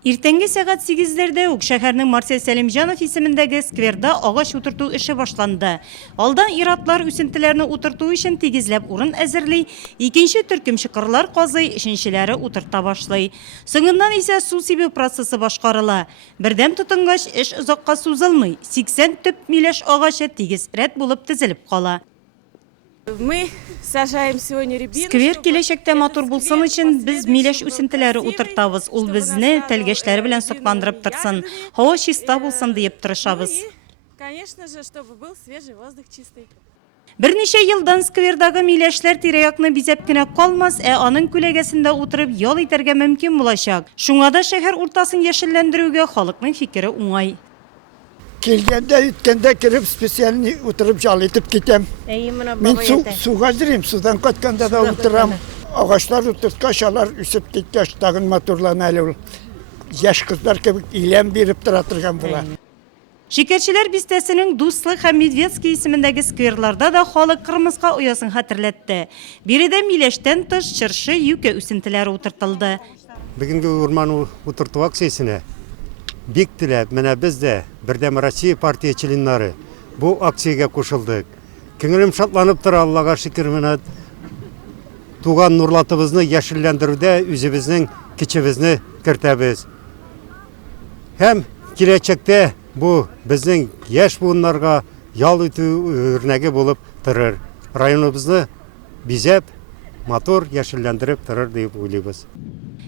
Иртәнге сәгать 8-ләрдә үк шәһәрнең Марсель Сәлимҗанов исемендәге скверда агач утырту эше башланды. Алдан иратлар үсентеләрне утырту өчен тигезләп урын әзерли, икенче төркемче-кырлар казый, өченчеләре утырта башлый. Соңыннан исә су сибү процессы башкарыла. Бердәм тотынгач эш озакка сузылмый, 80 төп миләш агачы тигез рәт булып тезелеп кала. Мы сажаем сегодня рябину. Сквер киләчәктә матур булсын өчен без миләш үсентеләре утыртабыз. Ул безне тәлгәчләре белән сокландырып торсын, һава чиста булсын дип тырышабыз. Конечно же, чтобы был свежий воздух, чистый. Берничә елдан сквердагы миләшләр тирә-якны бизәп кенә калмас, аның күләгәсендә утырып ял итәргә мөмкин булачак. Шуңа да шәһәр уртасын яшелләндерүгә халыкның фикере уңай. Келгенде, үткенде кіріп, специальный отырып жал етіп кетем. Мен суға жүрем, судан көткенде да отырам. Ағашлар отыртқаш, алар үсіп кеткеш, тағын моторлан әлі ол. Яш қыздар кебек илем беріп тұратырған бұла. Шикерчеләр бистәсенең Дуслык һәм Медведский исемендәге скверларда да халык кырмыска оясын хәтерләтте. Биредә миләштән тыш чыршы, юкә үсентеләре утыртылды. Бүгенге урман утырту акциясенә бик теләп, менә без дә Бердәм Россия партия членнары бу акциягә кушылдык. Күңелем шатланып тора, Аллага шөкер, менә туган нурлатыбызны яшелләндерүдә үзебезнең кичебезне кертәбез. Һәм киләчәктә бу безнең яшь буыннарга ял итү үрнәге булып торыр. Районыбызны бизәп, матур яшелләндереп торыр дип уйлыйбыз.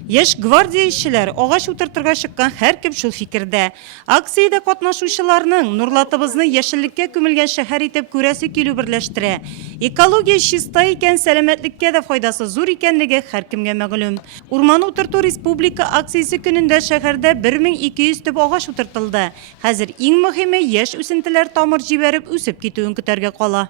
Яшь гвардия эшчеләр агач утыртырга чыккан һәркем шул фикердә. Акциядә катнашучыларның нурлатыбызны яшеллеккә күмелгән шәһәр итеп күрәсе килү берләштерә. Экология чиста икән, сәламәтлеккә дә файдасы зур икәнлеге һәркемгә мәгълүм. Урман утырту республика акциясе көнендә шәһәрдә 1200 төп агач утыртылды. Хәзер иң мөһиме яшь үсентеләр тамыр җибәреп үсеп китүен көтәргә кала.